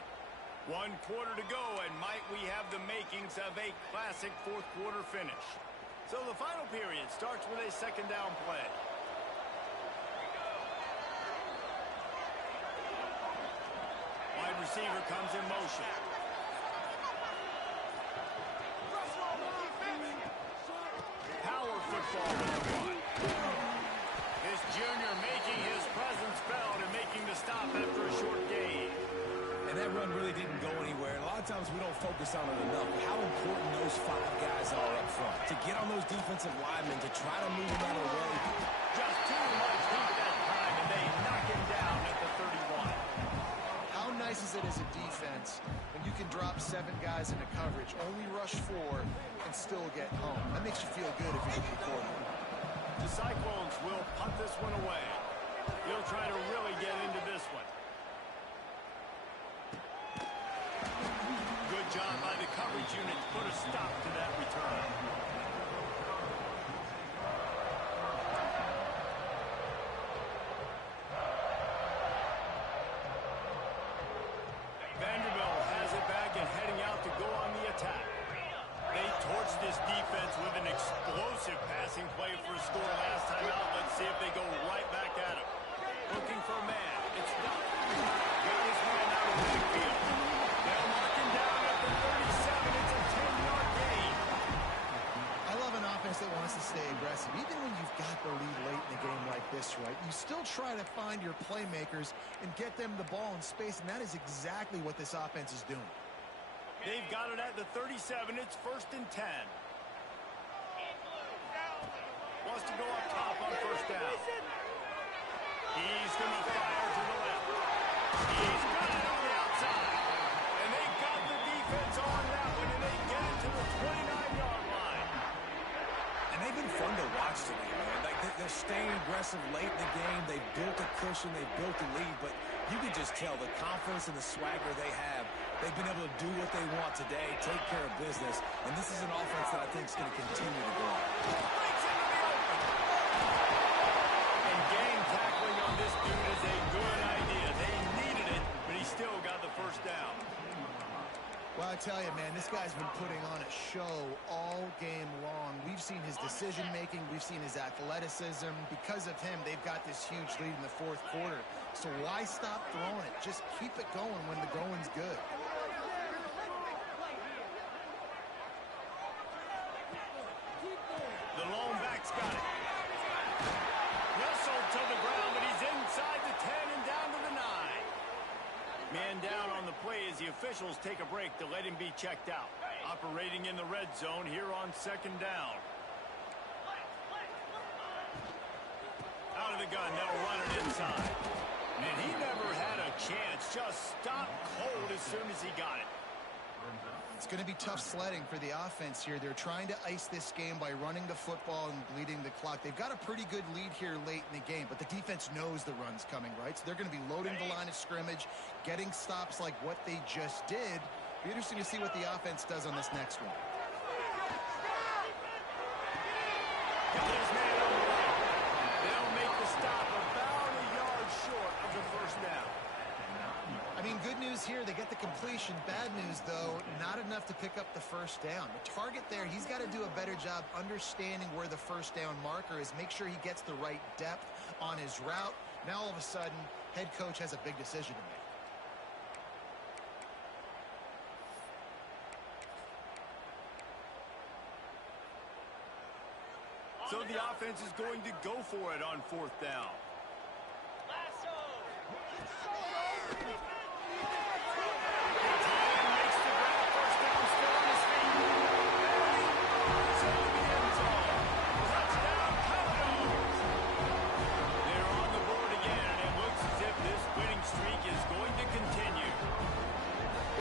1 quarter to go, and might we have the makings of a classic fourth quarter finish. So the final period starts with a 2nd down play. Wide receiver comes in motion. Power football with the run. This junior making his presence felt and making the stop after a short gain. And that run really didn't go anywhere. And a lot of times we don't focus on it enough. How important those 5 guys are up front. To get on those defensive linemen, to try to move them out of the way. Just too much heat that time, and they knock him down at the 31. How nice is it as a defense when you can drop 7 guys into coverage, only rush 4, and still get home? That makes you feel good if you're the quarterback. The Cyclones will punt this one away. They'll try to really get into this one. Good job by the coverage unit to put a stop to that return. to go on the attack. They torched this defense with an explosive passing play for a score last time out. Let's see if they go right back at him. Looking for a man. It's not. Got his man out of the backfield. They'll mark him down at the 37. It's a 10-yard gain. I love an offense that wants to stay aggressive. Even when you've got the lead late in the game like this, right, you still try to find your playmakers and get them the ball in space, and that is exactly what this offense is doing. They've got it at the 37. It's 1st and 10. Wants to go up top on 1st down. He's going to fire to the left. He's got it on the outside. And they got the defense on that one, and they get it to the 29-yard line. And they've been fun to watch today, man. Like, they're staying aggressive late in the game. They've built a cushion. They've built a lead. But you can just tell the confidence and the swagger they have. They've been able to do what they want today, take care of business. And this is an offense that I think is going to continue to grow. Breaks into the open. And game tackling on this dude is a good idea. They needed it, but he still got the 1st down. Well, I tell you, man, this guy's been putting on a show all game long. We've seen his decision-making. We've seen his athleticism. Because of him, they've got this huge lead in the 4th quarter. So why stop throwing it? Just keep it going when the going's good. The lone back's got it. Whistled to the ground, but he's inside the 10 and down to the 9. Man down on the play as the officials take a break to let him be checked out. Operating in the red zone here on 2nd down. Out of the gun, they'll run it inside. And he never had a chance. Just stopped cold as soon as he got it. It's going to be tough sledding for the offense here. They're trying to ice this game by running the football and bleeding the clock. They've got a pretty good lead here late in the game, but the defense knows the run's coming, right? So they're going to be loading the line of scrimmage, getting stops like what they just did. Be interesting to see what the offense does on this next one. Got his man on the right. They'll make the stop about a yard short of the 1st down. I mean, good news here, they get the completion. Bad news, though, not enough to pick up the 1st down. The target there, he's got to do a better job understanding where the 1st down marker is, make sure he gets the right depth on his route. Now, all of a sudden, head coach has a big decision to make. So the offense is going to go for it on 4th down.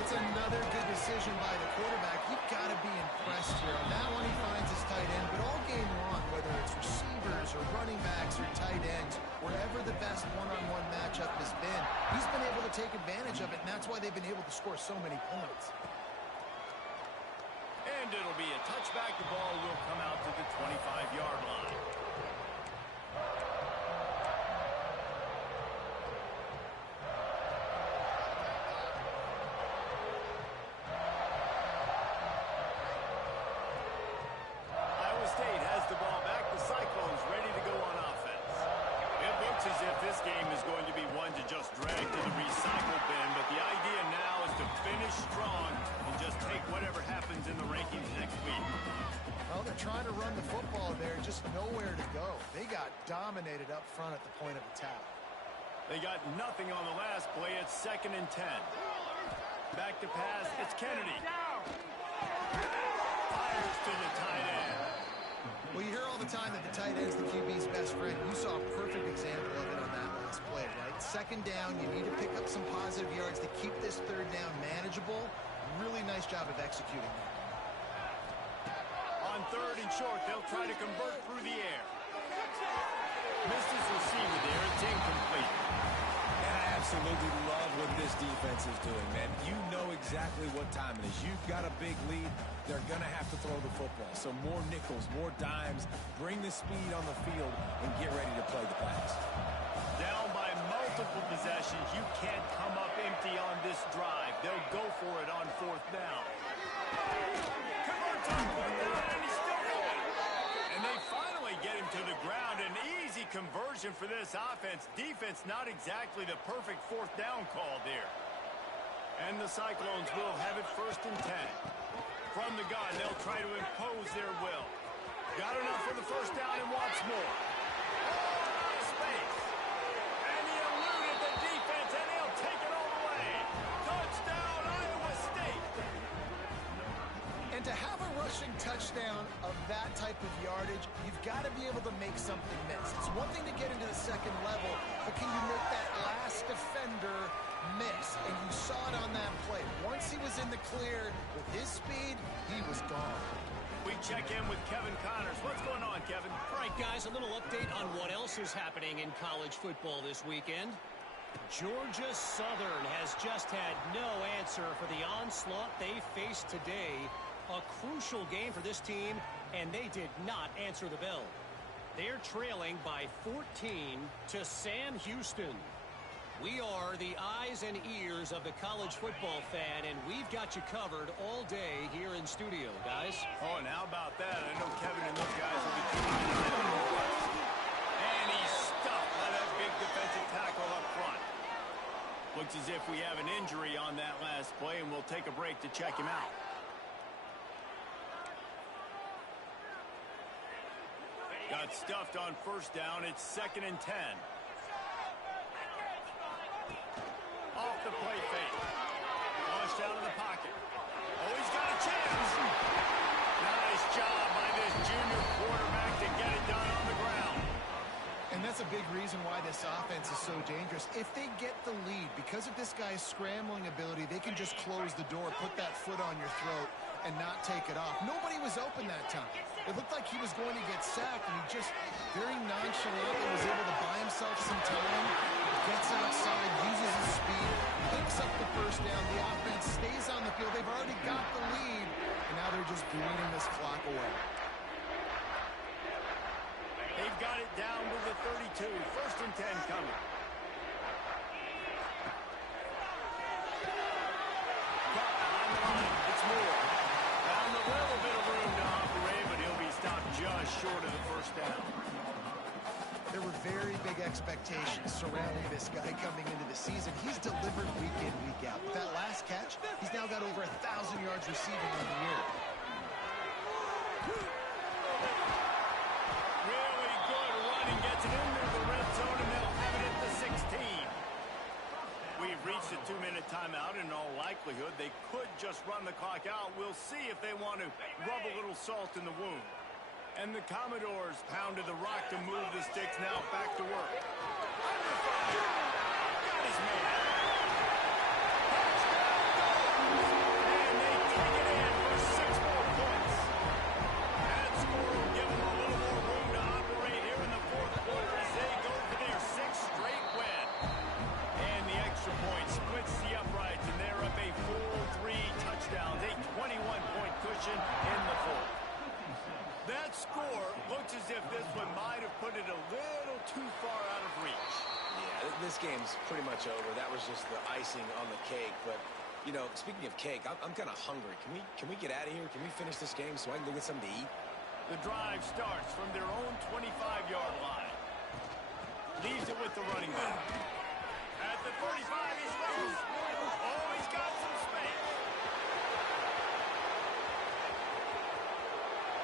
Another good decision by the quarterback. You've got to be impressed here. On that one, he finds his tight end, but all game long, whether it's receivers or running backs or tight ends, wherever the best one-on-one matchup has been, he's been able to take advantage of it, and that's why they've been able to score so many points. And it'll be a touchback. The ball will come out to the 25-yard line. State has the ball back. The Cyclones ready to go on offense. It looks as if this game is going to be one to just drag to the recycle bin, but the idea now is to finish strong and just take whatever happens in the rankings next week. Well, they're trying to run the football there, just nowhere to go. They got dominated up front at the point of attack. They got nothing on the last play. It's 2nd and 10. Back to pass. It's Kennedy. Fires to the tight end. Well, you hear all the time that the tight end's the QB's best friend. You saw a perfect example of it on that last play, right? 2nd down, you need to pick up some positive yards to keep this 3rd down manageable. Really nice job of executing that. On 3rd and short, they'll try to convert through the air. Missed his receiver there. It's incomplete. And I absolutely love what this defense is doing, man. You know exactly what time it is. You've got a big lead. They're going to have to throw the football. So more nickels, more dimes, bring the speed on the field, and get ready to play the pass. Down by multiple possessions. You can't come up empty on this drive. They'll go for it on fourth down. Converts on fourth down, and he's still going. And they finally get him to the ground. An easy conversion for this offense. Defense, not exactly the perfect fourth down call there. And the Cyclones will have it 1st and 10. From the gun, they'll try to impose their will. Got enough for the first down and wants more. Oh, space. And he eluded the defense, and he'll take it all the way. Touchdown, Iowa State. And to have a rushing touchdown of that type of yardage, you've got to be able to make something miss. It's one thing to get into the second level, but can you make that last defender miss? And you saw it on that play. Once he was in the clear with his speed, he was gone. We check in with Kevin Connors. What's going on, Kevin? All right, guys, a little update on what else is happening in college football this weekend. Georgia Southern has just had no answer for the onslaught they faced today. A crucial game for this team, and they did not answer the bell. They're trailing by 14 to Sam Houston. We are the eyes and ears of the college football fan, and we've got you covered all day here in studio, guys. Oh, and how about that? I know Kevin and those guys will be tuning in. And he's stuffed by that big defensive tackle up front. Looks as if we have an injury on that last play, and we'll take a break to check him out. Got stuffed on first down. It's 2nd and 10. Off the play fake. Launched out of the pocket. Oh, he's got a chance. Nice job by this junior quarterback to get it done on the ground. And that's a big reason why this offense is so dangerous. If they get the lead, because of this guy's scrambling ability, they can just close the door, put that foot on your throat, and not take it off. Nobody was open that time. It looked like he was going to get sacked, and he just very nonchalantly was able to buy himself some time, gets outside, uses his speed, picks up the first down. The offense stays on the field. They've already got the lead, and now they're just bleeding this clock away. They've got it down to the 32. 1st and 10 coming. On the line. It's Moore. Found a little bit of room to operate, but he'll be stopped just short of the first down. There were very big expectations surrounding this guy coming into the season. He's delivered week in, week out. With that last catch, he's now got over 1,000 yards receiving on the year. Really good running, gets it into the red zone, and they'll have it at the 16. We've reached a 2-minute timeout. In all likelihood, they could just run the clock out. We'll see if they want to rub a little salt in the wound. And the Commodores pounded the rock to move the sticks. Now back to work. Under fire. Got his man. And they take it in for 6 more points. That score will give them a little more room to operate here in the 4th quarter as they go for their 6th straight win. And the extra point splits the uprights, and they're up a full 3 touchdowns, a 21-point cushion in the 4th. That score looks as if this one might have put it a little too far out of reach. Yeah, this game's pretty much over. That was just the icing on the cake. But, you know, speaking of cake, I'm kind of hungry. Can we get out of here? Can we finish this game so I can go get something to eat? The drive starts from their own 25-yard line. Leaves it with the running back. At the 35, he's loose. Oh, he's got some space.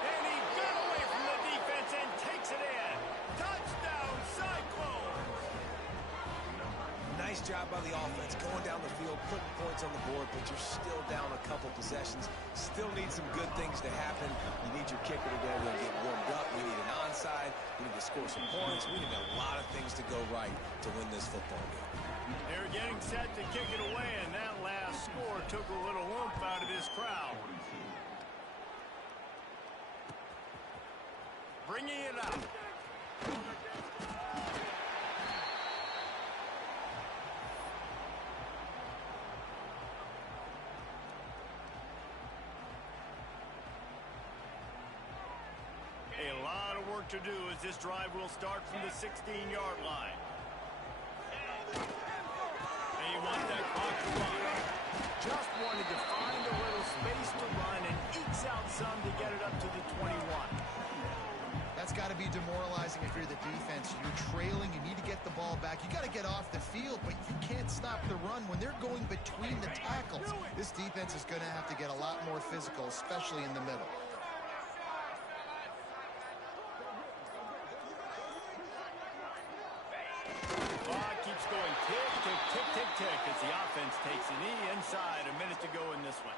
And he got away from the defense and takes it in. Touchdown, Cyclones! Nice job by the offense, going down the field, putting points on the board, but you're still down a couple possessions. Still need some good things to happen. You need your kicker to go over and get warmed up. We need an onside. We need to score some points. We need a lot of things to go right to win this football game. They're getting set to kick it away, and that last score took a little oomph out of this crowd. Bringing it up. A lot of work to do as this drive will start from the 16-yard line. got to be demoralizing if you're the defense. You're trailing. You need to get the ball back. You got to get off the field, but you can't stop the run when they're going between the tackles. This defense is going to have to get a lot more physical, especially in the middle. Clock keeps going. Tick, tick, tick, tick, tick as the offense takes a knee inside. A minute to go in this one.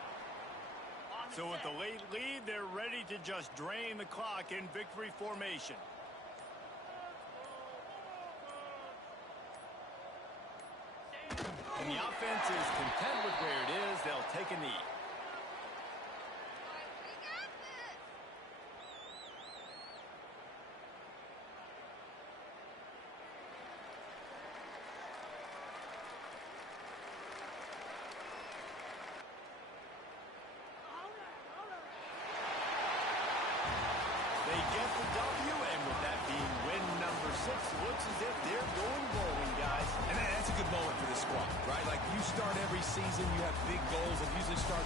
So with the late lead, they're ready to just drain the clock in victory formation. And the offense is content with where it is. They'll take a knee. They get the W, and with that being win number 6, looks as if they're going bowling, guys. And that's a good moment for the squad, right? Like, you start every season, you have big goals, and usually start